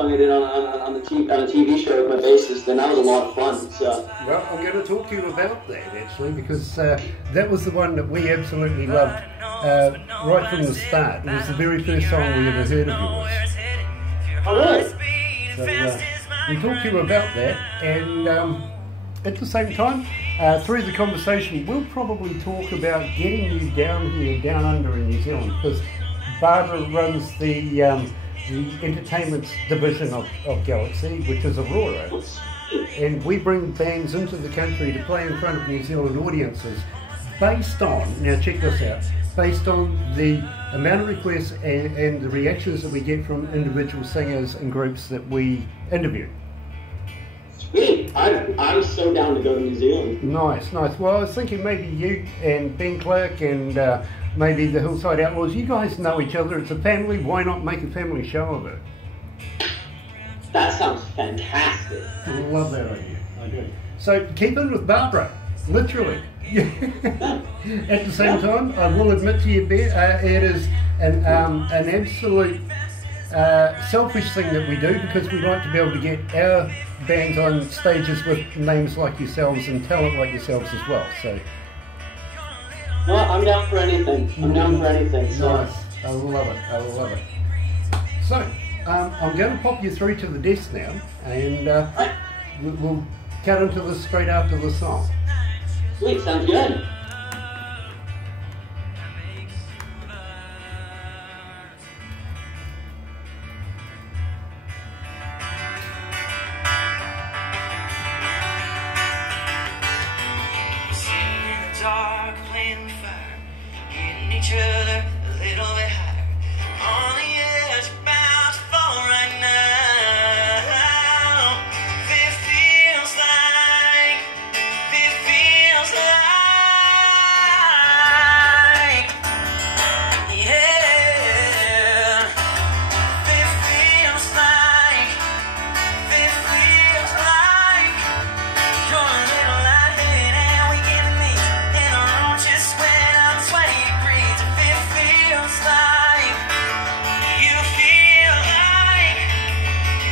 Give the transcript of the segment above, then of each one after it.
I did on a TV show with my bassist, then that was a lot of fun. So. Well, I'm going to talk to you about that actually, because that was the one that we absolutely loved right from the start. It was the very first song we ever heard of yours. Oh, really? So we talked to you about that, and at the same time, through the conversation, we'll probably talk about getting you down here, down under in New Zealand, because Barbara runs the entertainment division of Galaxy, which is Aurora, and we bring bands into the country to play in front of New Zealand audiences based on, now check this out, based on the amount of requests and the reactions that we get from individual singers and groups that we interview. Sweet. I'm so down to go to New Zealand. Nice. Well, I was thinking maybe you and Ben Clark and maybe the Hillside Outlaws, you guys know each other, it's a family, why not make a family show of it? That sounds fantastic. I love that idea, I do. So keep in with Barbara, literally. At the same time, I will admit to you, Ben, it is an absolute selfish thing that we do, because we like to be able to get our bands on stages with names like yourselves and talent like yourselves as well. So. Well, I'm down for anything. So. Nice. I love it. So, I'm going to pop you through to the desk now, and we'll cut into this straight after the song. Sweet, sounds good. Dark, playing with fire, hitting each other a little bit higher. On the edge, about to fall right now. It feels like, yeah. It feels like you're a little lightheaded and we can meet in a room just when I'm 20 degrees. It feels like you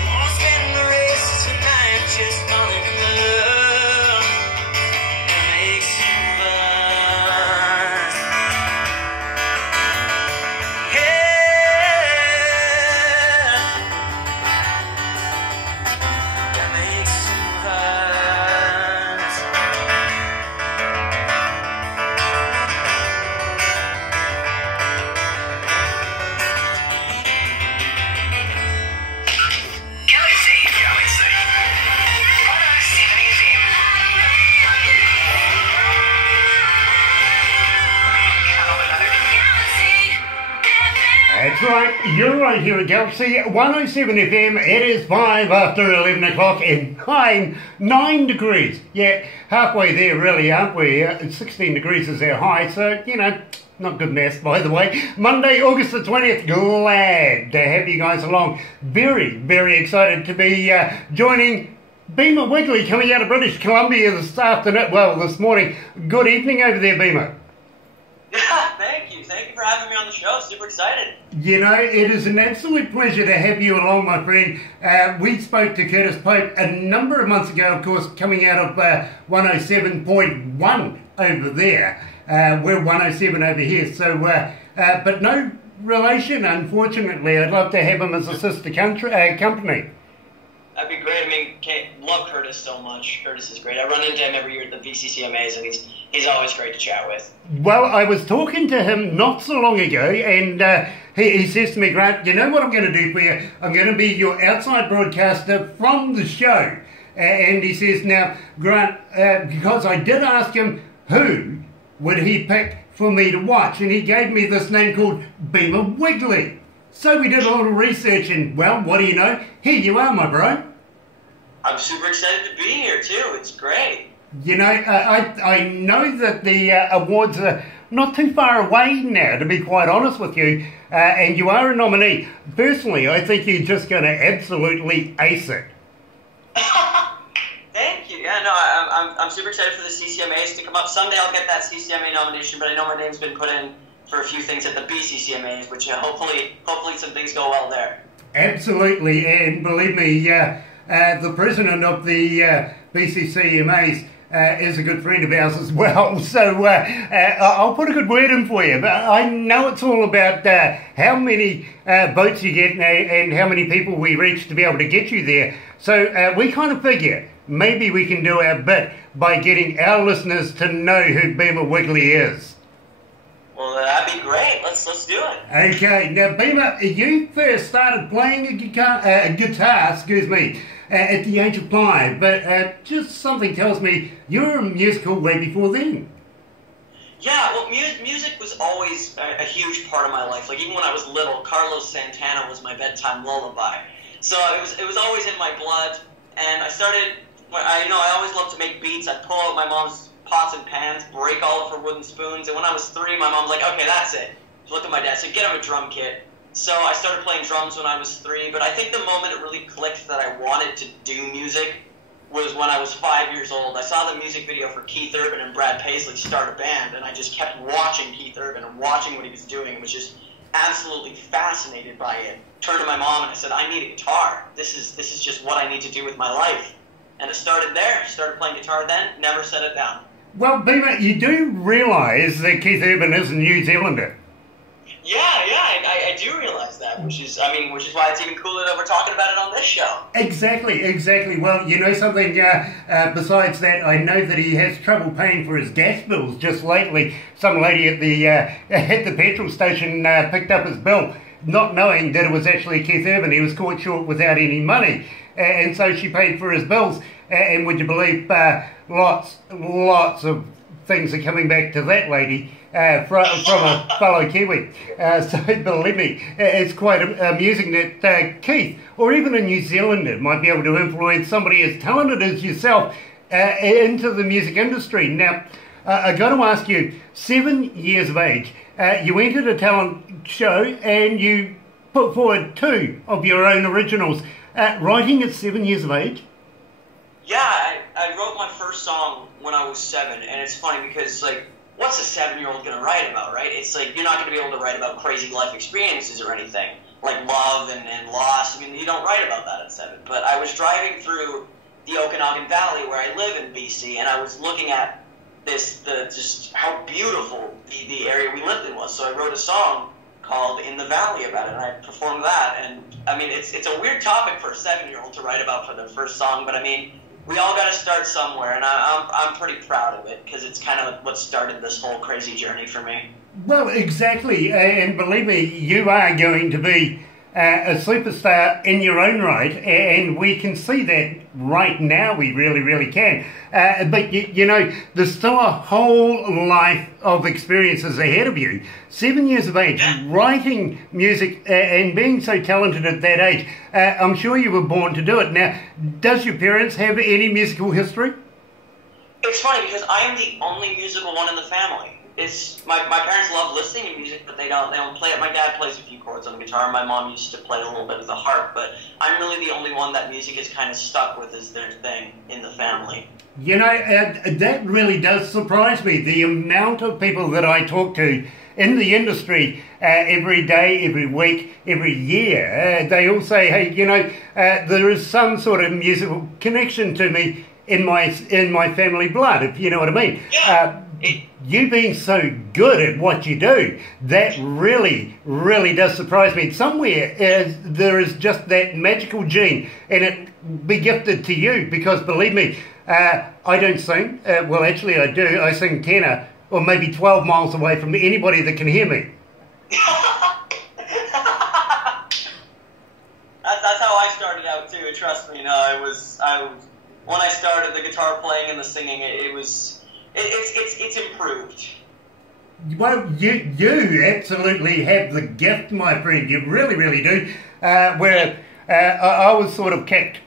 wanna spend the rest of tonight just falling in love. It makes you buzz. Yeah. That makes you buzz. Galaxy 107fm. That's right, you're right here at Galaxy 107 FM. It is 5 after 11 o'clock and 9 degrees. Yeah, halfway there really, aren't we? 16 degrees is our high, so, you know, not good maths by the way. Monday, August the 20th, glad to have you guys along. Very, very excited to be joining Beamer Wigly coming out of British Columbia this afternoon, well, this morning. Good evening over there, Beamer. Yeah, thank you for having me on the show. Super excited. You know, it is an absolute pleasure to have you along, my friend. We spoke to Curtis Pope a number of months ago, of course, coming out of 107.1 over there. We're 107 over here, so, but no relation, unfortunately. I'd love to have him as a sister company. That'd be great. I mean, love Curtis so much. Curtis is great. I run into him every year at the VCCMAs, and he's always great to chat with. Well, I was talking to him not so long ago, and he says to me, Grant, you know what I'm going to do for you? I'm going to be your outside broadcaster from the show. And he says, now, Grant, because I did ask him who would he pick for me to watch, and he gave me this name called Beamer Wigly. So we did a little research, and, well, what do you know? Here you are, my bro. I'm super excited to be here, too. It's great. You know, I know that the awards are not too far away now, to be quite honest with you, and you are a nominee. Personally, I think you're just going to absolutely ace it. Thank you. Yeah, no, I'm super excited for the CCMAs to come up. Someday I'll get that CCMA nomination, but I know my name's been put in for a few things at the BCCMAs, which hopefully some things go well there. Absolutely, and believe me, the president of the BCCMAs is a good friend of ours as well, so I'll put a good word in for you. But I know it's all about how many votes you get and how many people we reach to be able to get you there. So we kind of figure maybe we can do our bit by getting our listeners to know who Beamer Wigly is. Well, that'd be great. Let's do it. Okay, now Beamer, you first started playing a guitar, at the age of 5, but just something tells me you're musical way before then. Yeah, well, music was always a huge part of my life. Like, even when I was little, Carlos Santana was my bedtime lullaby. So it was always in my blood, and I always loved to make beats. I'd pull out my mom's pots and pans, break all of her wooden spoons, and when I was 3, my mom's like, okay, that's it. Look at my dad, so get him a drum kit. So I started playing drums when I was 3, but I think the moment it really clicked that I wanted to do music was when I was 5 years old. I saw the music video for Keith Urban and Brad Paisley start a band, and I just kept watching Keith Urban and watching what he was doing and was just absolutely fascinated by it. Turned to my mom and I said, I need a guitar. This is just what I need to do with my life. And it started there. Started playing guitar then, never set it down. Well, Beamer, you do realise that Keith Urban is a New Zealander. Yeah, I do realize that, which is why it's even cooler that we're talking about it on this show. Exactly. Well, you know something, besides that, I know that he has trouble paying for his gas bills. Just lately, some lady at the petrol station picked up his bill, not knowing that it was actually Keith Urban. He was caught short without any money, and so she paid for his bills, and would you believe, lots of things are coming back to that lady from a fellow Kiwi. So believe me, it's quite amusing that Keith, or even a New Zealander, might be able to influence somebody as talented as yourself into the music industry. Now, I got to ask you, 7 years of age, you entered a talent show and you put forward 2 of your own originals. Writing at 7 years of age? Yeah, I wrote my first song when I was 7, and it's funny because, like, what's a 7-year-old going to write about, right? It's like, you're not going to be able to write about crazy life experiences or anything, like love and loss. I mean, you don't write about that at 7. But I was driving through the Okanagan Valley where I live in BC, and I was looking at just how beautiful the area we lived in was. So I wrote a song called In the Valley about it, and I performed that. And, I mean, it's a weird topic for a 7-year-old to write about for their first song, but, I mean, we all got to start somewhere, and I'm pretty proud of it because it's kind of what started this whole crazy journey for me. Well, exactly, and believe me, you are going to be a superstar in your own right, and we can see that right now. We really can. But you know, there's still a whole life of experiences ahead of you. 7 years of age, writing music and being so talented at that age. I'm sure you were born to do it. Now, does your parents have any musical history? It's funny because I am the only musical one in the family. My parents love listening to music, but they don't play it. My dad plays a few chords on the guitar. My mom used to play a little bit of the harp, but I'm really the only one that music is kind of stuck with as their thing in the family. You know, that really does surprise me. The amount of people that I talk to in the industry every day, every week, every year, they all say, hey, you know, there is some sort of musical connection to me in my family blood, if you know what I mean. Yeah. You being so good at what you do, that really does surprise me. Somewhere there is just that magical gene, and it be gifted to you, because believe me, I don't sing. Well, actually I do. I sing tenor, or maybe 12 miles away from anybody that can hear me. That's how I started out too. Trust me. No, I was when I started the guitar playing and the singing. It's improved. Well, you absolutely have the gift, my friend. You really do. Where I was sort of kicked.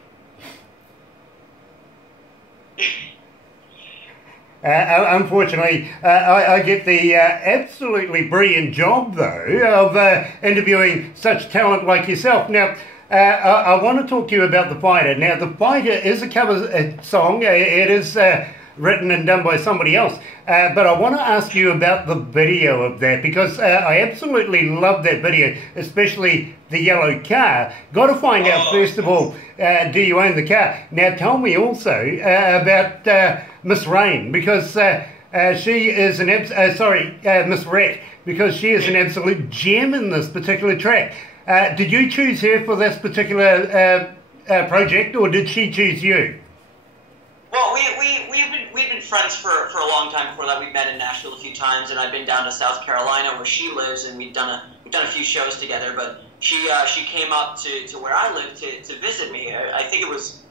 Unfortunately, I get the absolutely brilliant job, though, of interviewing such talent like yourself. Now, I want to talk to you about The Fighter. Now, The Fighter is a cover song. It is written and done by somebody else. But I want to ask you about the video of that, because I absolutely love that video, especially the yellow car. Got to find out, first of all, do you own the car? Now tell me also about Miss Rain, because she is an Miss Rat, because she is an absolute gem in this particular track. Did you choose her for this particular project, or did she choose you? Well, we've been friends for a long time before that. We've met in Nashville a few times, and I've been down to South Carolina where she lives, and we've done a few shows together. But she came up to where I live to visit me. I think it was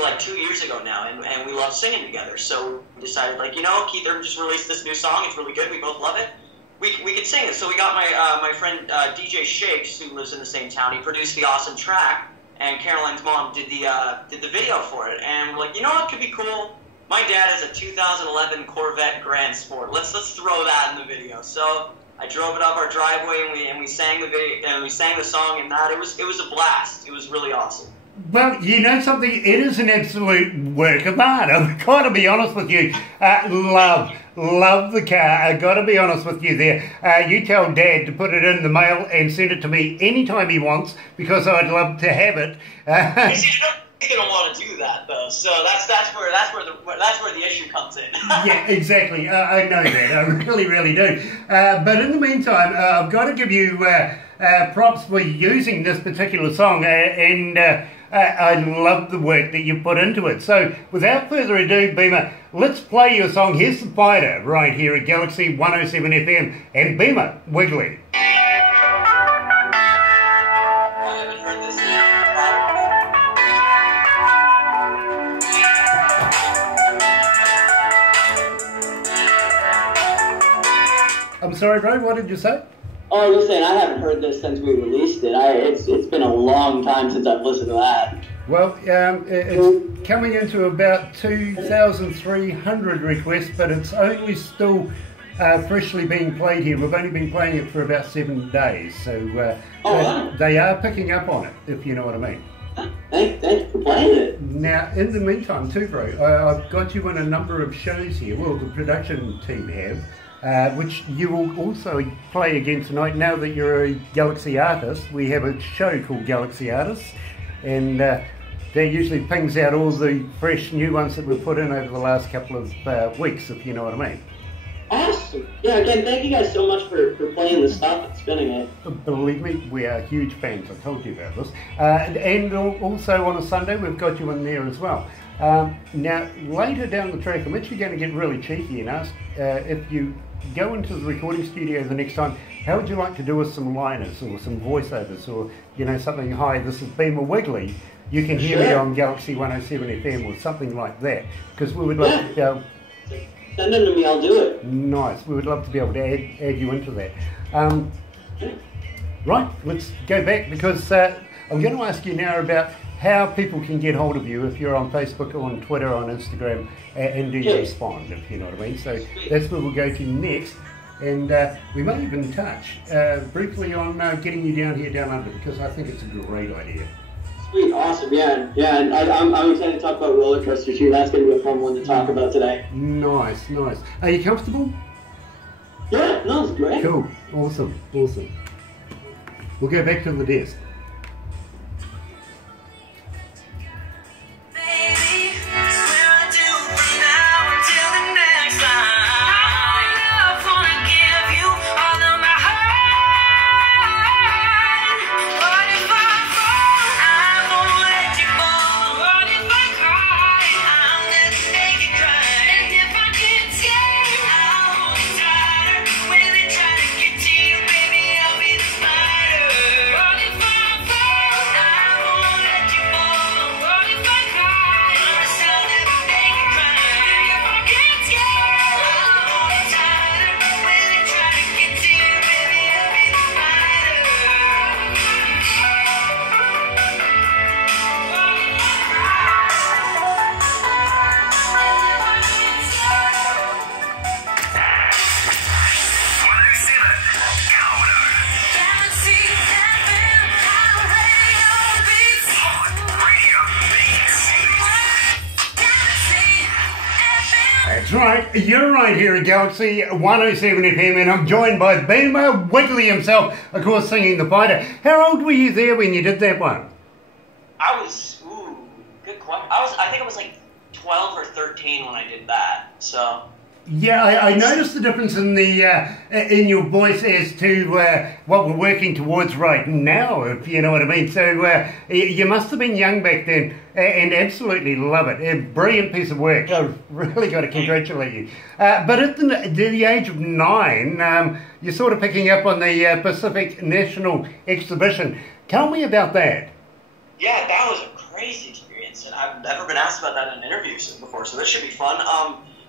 like 2 years ago now, and we love singing together. So we decided, like, Keith Urban just released this new song. It's really good. We both love it. We could sing it. So we got my friend DJ Shakes, who lives in the same town. He produced the awesome track, and Caroline's mom did the video for it. And we're like, what could be cool? My dad has a 2011 Corvette Grand Sport. Let's throw that in the video. So I drove it up our driveway, and we sang the video, and we sang the song, and it was a blast. It was really awesome. Well, you know something, it is an absolute work of art. I've got to be honest with you. Love the car. I've got to be honest with you there. You tell Dad to put it in the mail and send it to me anytime he wants, because I'd love to have it. He's gonna want to do that though, so that's where the issue comes in. Yeah, exactly. I know that. I really do. But in the meantime, I've got to give you props for using this particular song, and I love the work that you put into it. So, without further ado, Beamer, let's play your song. Here's the Fighter, right here at Galaxy 107 FM and Beamer Wigly. I'm sorry, bro, what did you say? Oh, I was just saying, I haven't heard this since we released it. It's been a long time since I've listened to that. Well, it's coming into about 2,300 requests, but it's only still freshly being played here. We've only been playing it for about 7 days, so they are picking up on it, if you know what I mean. Thank you for playing it. Now, in the meantime too, bro, I've got you in a number of shows here. Well, the production team have, which you will also play again tonight. Now that you're a Galaxy artist, we have a show called Galaxy Artists, and that usually pings out all the fresh new ones that we've put in over the last couple of weeks, if you know what I mean. Awesome. Yeah, again, thank you guys so much for playing the stuff and spinning it. Believe me, we are huge fans. I told you about this. And also on a Sunday, we've got you in there as well. Now, later down the track, I'm actually going to get really cheeky and ask if you go into the recording studio the next time, how would you like to do us some liners or some voiceovers, or, you know, something, hi, this is Beamer Wigly, you can hear me on Galaxy 107 FM or something like that, because we would love to go. Send them to me, I'll do it. Nice, we would love to be able to add you into that. Right, let's go back, because I'm going to ask you now about how people can get hold of you if you're on Facebook or on Twitter or on Instagram, and do you respond, if you know what I mean. So that's where we'll go to next, and we may even touch briefly on getting you down here, down under, because I think it's a great idea. Sweet, awesome, yeah, and I'm excited to talk about roller coasters too. That's going to be a fun one to talk about today. Nice, nice. Are you comfortable? Yeah, no, it's great. Cool, awesome, awesome. We'll go back to the desk. That's right, you're right here at Galaxy 107 FM, and I'm joined by Beamer Wigly himself, of course, singing The Fighter. How old were you there when you did that one? I was, good question. I think I was like 12 or 13 when I did that, so... Yeah, I noticed the difference in in your voice as to what we're working towards right now, if you know what I mean. So you must have been young back then, and absolutely love it. A brilliant piece of work. I've really got to congratulate you. But at the age of 9, you're sort of picking up on the Pacific National Exhibition. Tell me about that. Yeah, that was a crazy experience, and I've never been asked about that in an interview before, so this should be fun.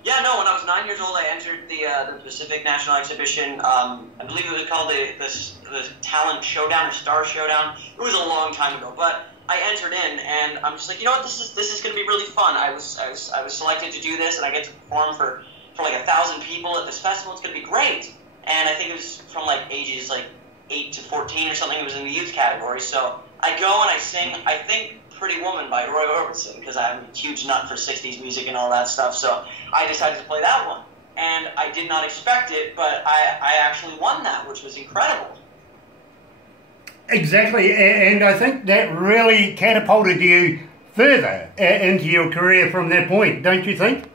Yeah, no, when I was 9 years old, I entered the Pacific National Exhibition. I believe it was called the Talent Showdown or Star Showdown. It was a long time ago, but I entered in, and I'm just like, you know what, this is going to be really fun. I was selected to do this, and I get to perform for like 1,000 people at this festival. It's going to be great. And I think it was from like ages like 8 to 14 or something. It was in the youth category. So I go and I sing, I think, Pretty Woman by Roy Orbison, because I'm a huge nut for 60s music and all that stuff, so I decided to play that one. And I did not expect it, but I actually won that, which was incredible. Exactly, and I think that really catapulted you further into your career from that point, don't you think?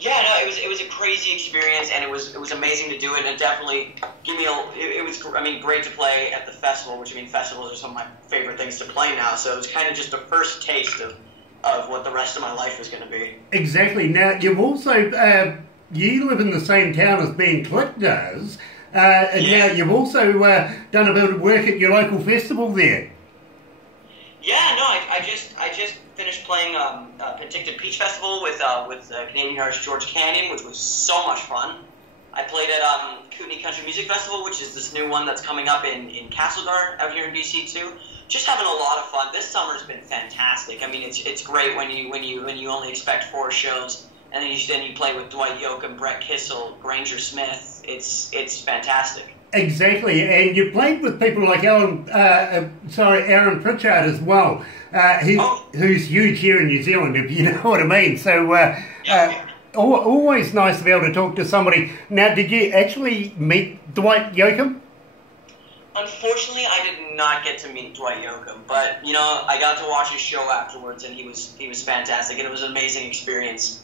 Yeah, no, it was a crazy experience, and it was amazing to do it, and it definitely gave me it was great to play at the festival, which festivals are some of my favorite things to play now. So it was kind of just the first taste of what the rest of my life was going to be. Exactly. Now you've also you live in the same town as Ben Click does. And yeah. Now you've also done a bit of work at your local festival there. Yeah, no, I just finished playing Penticton Peach Festival with Canadian artist George Canyon, which was so much fun. I played at Kootenay Country Music Festival, which is this new one that's coming up in Castlegar out here in BC too. Just having a lot of fun. This summer's been fantastic. I mean, it's great when you only expect 4 shows, and then you play with Dwight Yoakam, Brett Kissel, Granger Smith. It's fantastic. Exactly, and you played with people like Aaron Pritchard as well, who's huge here in New Zealand, if you know what I mean. So, always nice to be able to talk to somebody. Now, did you actually meet Dwight Yoakam? Unfortunately, I did not get to meet Dwight Yoakam, but I got to watch his show afterwards, and he was fantastic, and it was an amazing experience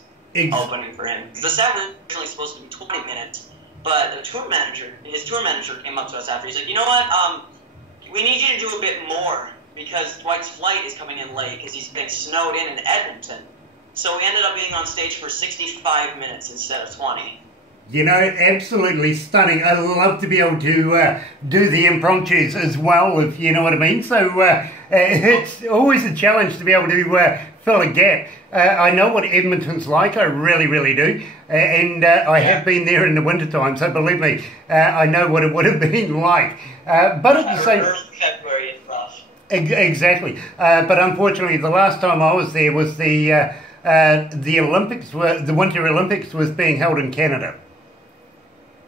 opening for him. The set was originally supposed to be 20 minutes. But his tour manager came up to us after. He's like, you know what, we need you to do a bit more because Dwight's flight is coming in late because he's getting snowed in Edmonton. So we ended up being on stage for 65 minutes instead of 20. You know, absolutely stunning. I love to be able to do the impromptus as well, if you know what I mean. So it's always a challenge to be able to fill a gap. I know what Edmonton's like, I really, really do. And I have been there in the wintertime, so believe me, I know what it would have been like. But at the same... February is rough. Exactly. But unfortunately, the last time I was there was the Olympics, the Winter Olympics was being held in Canada.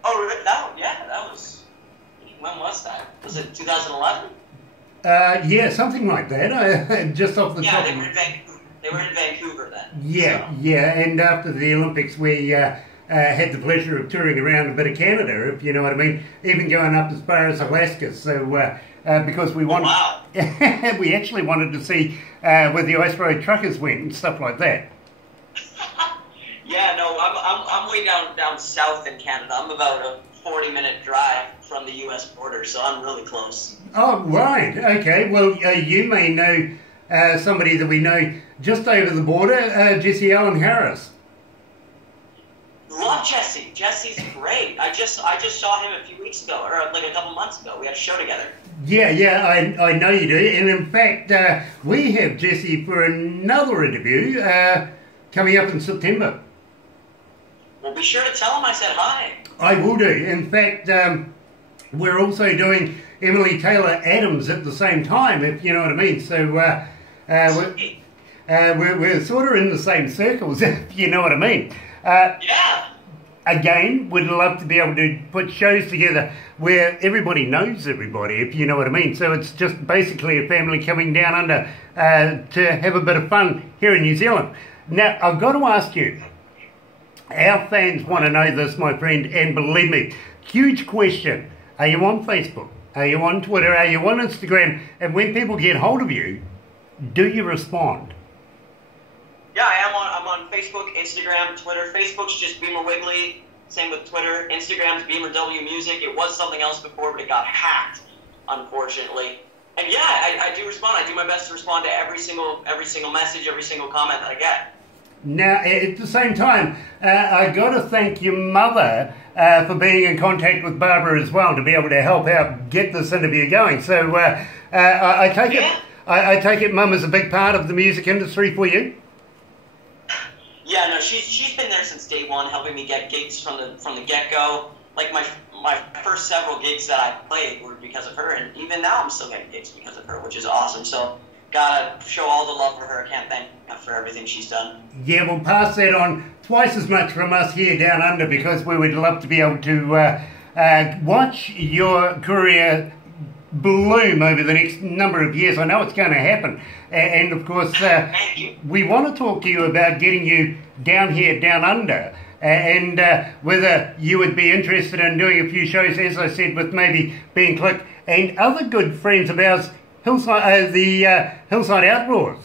Oh, really? That was... When was that? Was it 2011? Yeah, something like that. Just off the top. Yeah, they were in Vancouver then. Yeah, so. Yeah, and after the Olympics, we had the pleasure of touring around a bit of Canada, if you know what I mean, even going up as far as Alaska. So, because we wanted, we actually wanted to see where the ice road truckers went and stuff like that. Yeah, no, I'm way down south in Canada. I'm about a 40-minute drive from the U.S. border, so I'm really close. Oh, right. Okay. Well, you may know somebody that we know just over the border, Jesse Allen Harris. Love Jesse. Jesse's great. I just saw him a few weeks ago, or like a couple months ago. We had a show together. Yeah, I know you do. And in fact, we have Jesse for another interview coming up in September. Well, be sure to tell him I said hi. I will do. In fact, we're also doing Emily Taylor Adams at the same time, if you know what I mean. So we're sort of in the same circles, if you know what I mean. Yeah. Again, we'd love to be able to put shows together where everybody knows everybody, if you know what I mean. So it's just basically a family coming down under to have a bit of fun here in New Zealand. Now, I've got to ask you, Our fans want to know this, my friend, and believe me, huge question. Are you on Facebook? Are you on Twitter? Are you on Instagram? And when people get hold of you, do you respond? Yeah, I'm on Facebook, Instagram, Twitter. Facebook's just Beamer Wigly. Same with Twitter. Instagram's Beamer W Music. It was something else before, but it got hacked, unfortunately. And yeah, I do respond. I do my best to respond to every single message, every single comment that I get. Now, at the same time, I got to thank your mother for being in contact with Barbara as well to be able to help out get this interview going. So I take it, I take it, Mum is a big part of the music industry for you. Yeah, no, she's been there since day one, helping me get gigs from the get go. Like my first several gigs that I played were because of her, and even now I'm still getting gigs because of her, which is awesome. So gotta show all the love for her. I can't thank her for everything she's done. Yeah, we'll pass that on twice as much from us here down under, because we would love to be able to watch your career bloom over the next number of years. I know it's going to happen, and of course we want to talk to you about getting you down here down under, and whether you would be interested in doing a few shows, as I said, with maybe Being Click and other good friends of ours, Hillside Outlaws.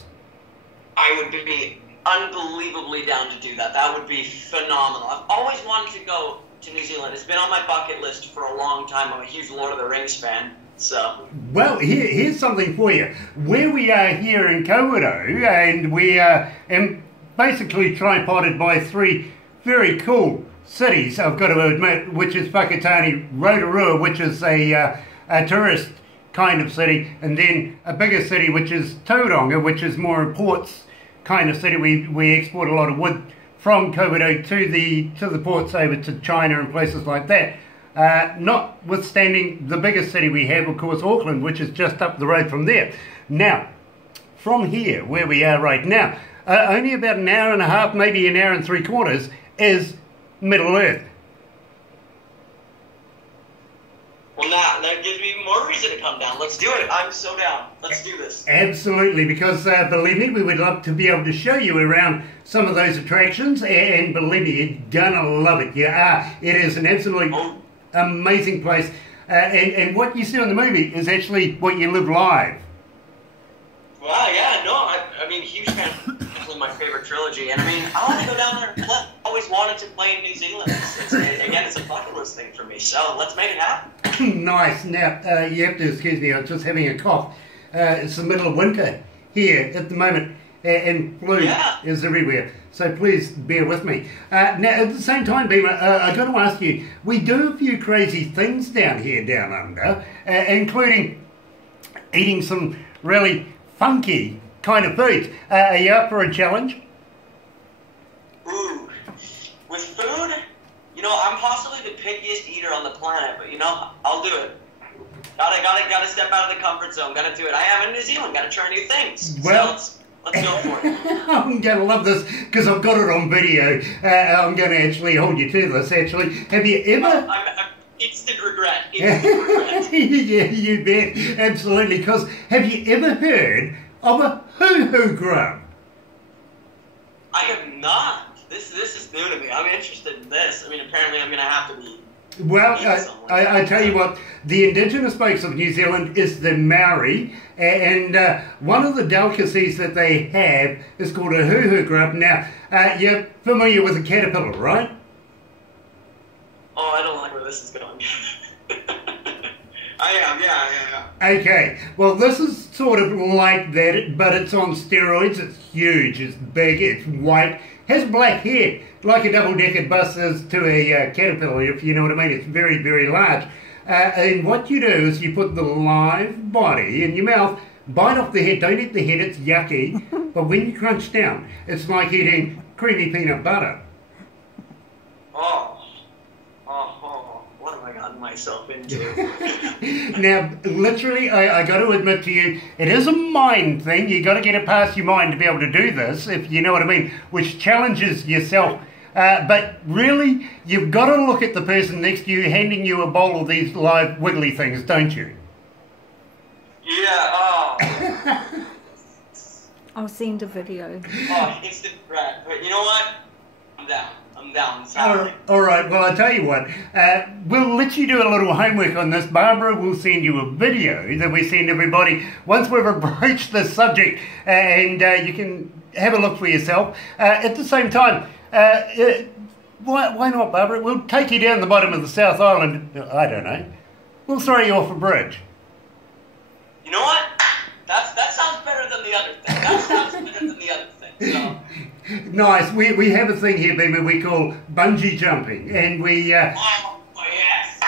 I would be unbelievably down to do that. That would be phenomenal. I've always wanted to go to New Zealand. It's been on my bucket list for a long time. I'm a huge Lord of the Rings fan. So. Well, here's something for you. Where we are here in Kawerau, and we are basically tripoded by three very cool cities, I've got to admit, which is Whakatane, Rotorua, which is a tourist kind of city, and then a bigger city, which is Tauranga, which is more a ports kind of city. We export a lot of wood from Kawerau to the ports over to China and places like that. Notwithstanding the biggest city we have, of course, Auckland, which is just up the road from there. Now, from here, where we are right now, only about an hour and a half, maybe an hour and 3/4, is Middle Earth. Well, now that gives me more reason to come down. Let's do it. I'm so down. Let's do this. Absolutely, because believe me, we would love to be able to show you around some of those attractions, and believe me, you're gonna love it. You are. It is an absolutely amazing place, and what you see on the movie is actually what you live live. Wow, yeah, no, I mean, huge fan of my favorite trilogy, and I mean, I want to go down there and play. I always wanted to play in New Zealand. Again, it's a bucket list thing for me, so let's make it happen. Nice. Now, you have to excuse me, I'm just having a cough. It's the middle of winter here at the moment, and flu is everywhere. So please bear with me. Now, at the same time, Beamer, I've got to ask you, we do a few crazy things down here, down under, including eating some really funky kind of foods. Are you up for a challenge? Ooh, with food? You know, I'm possibly the pickiest eater on the planet, but you know, I'll do it. Gotta step out of the comfort zone. Gotta do it. I am in New Zealand. Gotta try new things. Well, so let's go for it. I'm going to love this because I've got it on video. I'm going to actually hold you to this, actually. Have you ever... I'm instant regret. Instant regret. Yeah, you bet. Absolutely. Because have you ever heard of a hoo-hoo grub? I have not. This is new to me. I'm interested in this. I mean, apparently I'm going to have to be... Well, I tell you what, the indigenous folks of New Zealand is the Maori, and one of the delicacies that they have is called a hoo-hoo grub. Now, you're familiar with a caterpillar, right? Oh, I don't like where this is going. I am, yeah. Okay, well, this is sort of like that, but it's on steroids. It's huge, it's big, it's white, has black hair, like a double-decker bus is to a caterpillar, if you know what I mean. It's very, very large. And what you do is you put the live body in your mouth, bite off the head. Don't eat the head, it's yucky. But when you crunch down, it's like eating creamy peanut butter. What have I gotten myself into? Now, literally, I got to admit to you, it is a mind thing. You got to get it past your mind to be able to do this, if you know what I mean, which challenges yourself. But really, you've got to look at the person next to you handing you a bowl of these live wiggly things, don't you? Yeah, I'll send a video. Instant regret. But you know what? I'm down. I'm down. Saturday. All right, well, I'll tell you what. We'll let you do a little homework on this. Barbara will send you a video that we send everybody once we've approached this subject, and you can have a look for yourself. At the same time, why not, Barbara? We'll take you down the bottom of the South Island. I don't know. We'll throw you off a bridge. You know what? That sounds better than the other thing. That sounds better than the other thing. So. Nice. We have a thing here, Beamer, we call bungee jumping, and we... Oh, yes!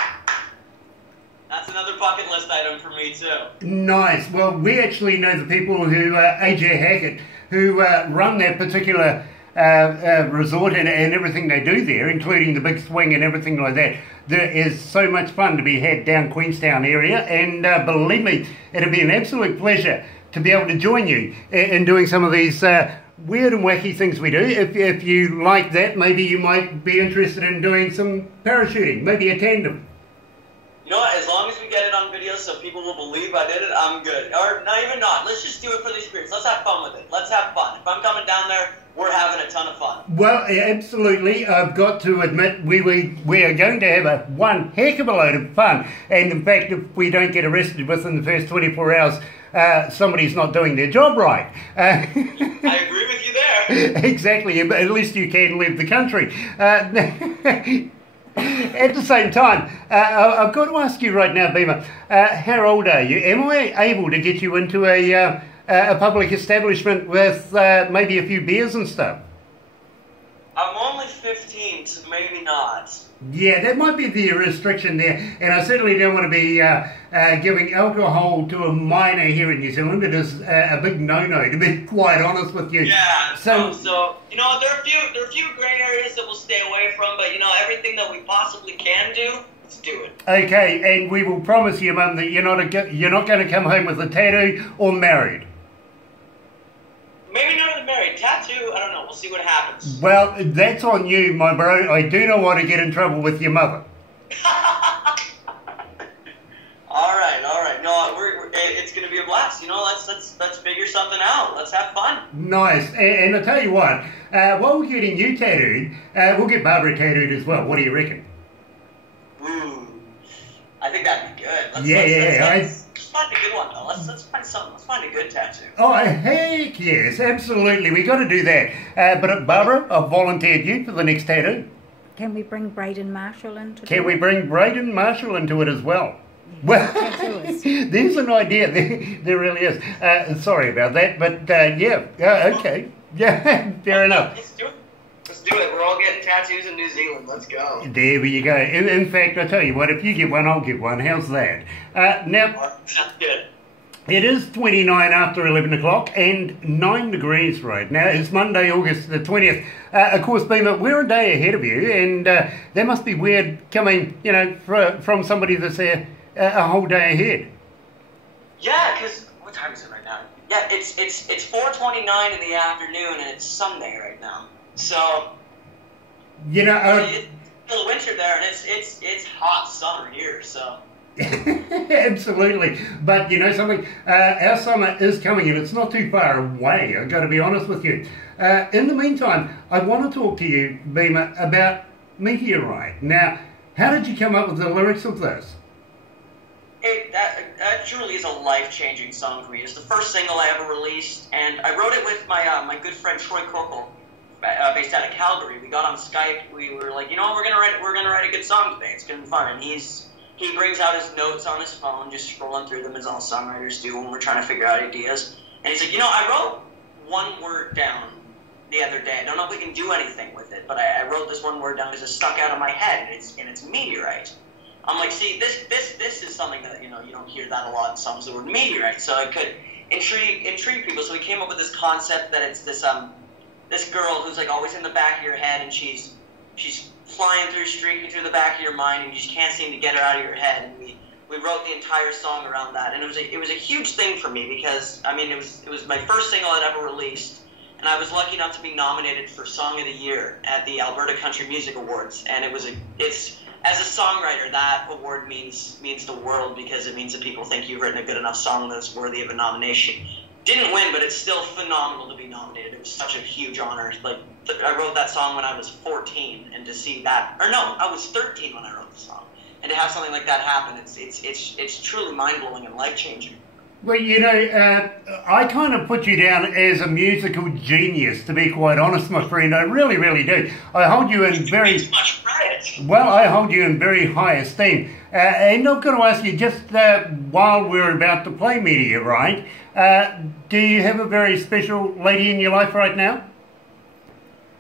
That's another bucket list item for me, too. Nice. Well, we actually know the people who, AJ Hackett, who run that particular resort and everything they do there, including the big swing and everything like that. There is so much fun to be had down Queenstown area, and believe me, it'll be an absolute pleasure to be able to join you in doing some of these weird and wacky things we do. If you like that, maybe you might be interested in doing some parachuting, maybe a tandem. You know what, as long as we get it on video so people will believe I did it, I'm good. Or not even not. Let's just do it for the experience. Let's have fun with it. Let's have fun. If I'm coming down there, we're having a ton of fun. Well, absolutely. I've got to admit, we are going to have one heck of a load of fun. And in fact, if we don't get arrested within the first 24 hours, somebody's not doing their job right. I agree with you there. Exactly. At least you can leave the country. At the same time, I've got to ask you right now, Beamer, how old are you? Am I able to get you into a public establishment with maybe a few beers and stuff? I'm only 15, so maybe not. Yeah, that might be the restriction there, and I certainly don't want to be giving alcohol to a minor here in New Zealand. It is a big no-no, to be quite honest with you. Yeah, so you know, there are a few gray areas that we'll stay away from, but you know, everything that we possibly can do, let's do it. Okay, and we will promise you, Mum, that you're not going to come home with a tattoo or married. Maybe not even married. Tattoo, I don't know. We'll see what happens. Well, that's on you, my bro. I do not want to get in trouble with your mother. All right. No, it's going to be a blast. You know, let's figure something out. Let's have fun. Nice. And I tell you what, while we're getting you tattooed, we'll get Barbara tattooed as well. What do you reckon? Ooh, I think that'd be good. Let's find a good one though. Let's find something. Let's find a good tattoo. Oh, heck yes, absolutely. We got to do that. But Barbara, I've volunteered you for the next tattoo. Can we bring Braden Marshall into it? Can we bring Braden Marshall into it as well? Well, there's an idea. There really is. Sorry about that, but yeah. Okay. Yeah, fair enough. Let's do it. Let's do it. We're all getting tattoos in New Zealand. Let's go. There you go. In fact, I tell you what, if you get one, I'll get one. How's that? Now, sounds good. It is 29 after 11 o'clock and 9 degrees right now. It's Monday, August the 20th. Of course, Beamer, we're a day ahead of you, and that must be weird coming, you know, from somebody that's a whole day ahead. Yeah, because what time is it right now? Yeah, it's 4:29 in the afternoon, and it's Sunday right now. So, you know, it's still winter there, and it's hot summer here. So. Absolutely, but you know something, our summer is coming and it's not too far away, I've got to be honest with you. In the meantime, I want to talk to you, Beamer, about Meteorite. Now, how did you come up with the lyrics of this? That truly is a life-changing song for me. It's the first single I ever released, and I wrote it with my good friend Troy Corkle, based out of Calgary. We got on Skype. We were like, you know, we're gonna write a good song today. It's gonna be fun, and he brings out his notes on his phone, just scrolling through them as all songwriters do when we're trying to figure out ideas. And he's like, you know, I wrote one word down the other day. I don't know if we can do anything with it, but I wrote this one word down because it stuck out of my head, and it's meteorite. I'm like, see, this is something that, you know, you don't hear that a lot in songs, the word meteorite, so it could intrigue people. So we came up with this concept that it's this girl who's like always in the back of your head, and she's flying through, streaking through the back of your mind, and you just can't seem to get her out of your head. And we wrote the entire song around that, and it was a huge thing for me because I mean it was my first single I'd ever released, and I was lucky enough to be nominated for Song of the Year at the Alberta Country Music Awards, and it's as a songwriter that award means the world because it means that people think you've written a good enough song that's worthy of a nomination. Didn't win, but it's still phenomenal to be nominated. It was such a huge honor. Like, I wrote that song when I was 14, and to see that, or no, I was 13 when I wrote the song, and to have something like that happen, it's truly mind blowing and life changing. Well, you know, I kind of put you down as a musical genius, to be quite honest, my friend. I really, really do. I hold you in very... much credit. Well, I hold you in very high esteem. And I'm going to ask you, just while we're about to play Meteorite, do you have a very special lady in your life right now?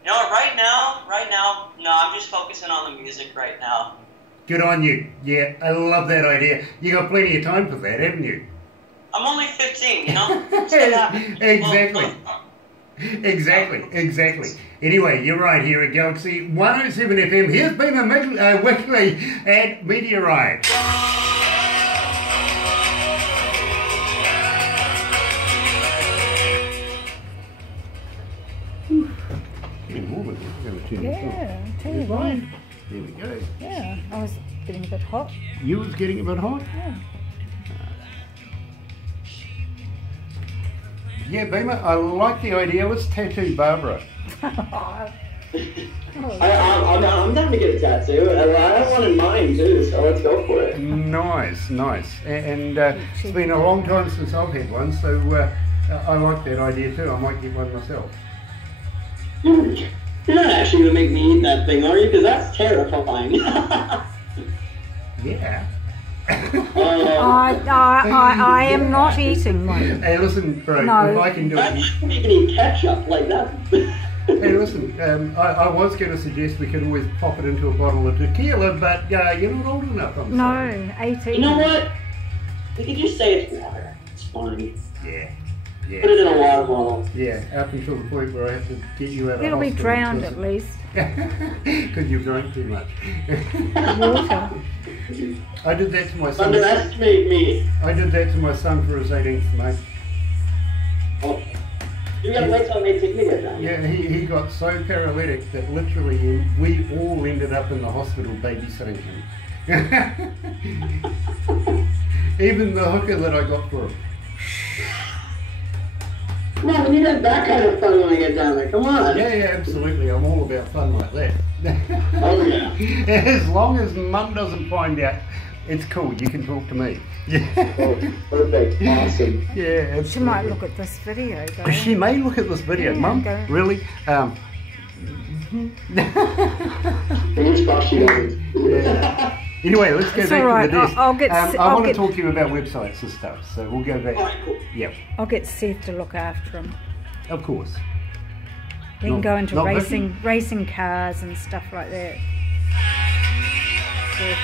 You know, right now, no, I'm just focusing on the music right now. Good on you. Yeah, I love that idea. You got plenty of time for that, haven't you? I'm only 15, you know? Exactly. Anyway, you're right here at Galaxy 107 FM. Here's Beamer Wigly and Meteorite. Yeah, I'll tell you what. There we go. Yeah, I was getting a bit hot. You was getting a bit hot? Yeah. Yeah, Beamer, I like the idea. Let's tattoo Barbara. I'm down to get a tattoo. I have one in mind too, so let's go for it. Nice. And it's been a long time since I've had one, so I like that idea too. I might get one myself. You're not actually going to make me eat that thing, are you? Because that's terrifying. Yeah. I am not eating one. Hey, listen, bro, No. if I can do it... You can eat ketchup like that. Hey, listen, I was going to suggest we could always pop it into a bottle of tequila, but you're not old enough, I'm sorry. No, 18. You know what? We could just say it's water. It's fine. Yeah. Put it in a water bottle. Yeah, up until the point where I have to get you out of It'll be hospital drowned at least. because you've drank too much. Water. I did that to my son. Underestimate me. I did that to my son for his 18th, mate. Oh. You gotta wait till 18 to get that. Yeah, he got so paralytic that literally we all ended up in the hospital babysitting him. Even the hooker that I got for him. Come on, we need that kind of fun when I get down there. Come on. Yeah, absolutely. I'm all about fun like that. Oh, yeah. As long as Mum doesn't find out, it's cool. You can talk to me. Oh, perfect. Awesome. Yeah, absolutely. She might look at this video, though. She may look at this video. Yeah, Mum, go. really? Fingers crossed she doesn't. Yeah. Anyway, let's go It's back all right. to the desk. I'll get I want to talk to you about websites and stuff, so we'll go back. Alright, cool. Yep, I'll get Seth to look after him. of course. He can go into not racing cars and stuff like that. Seth.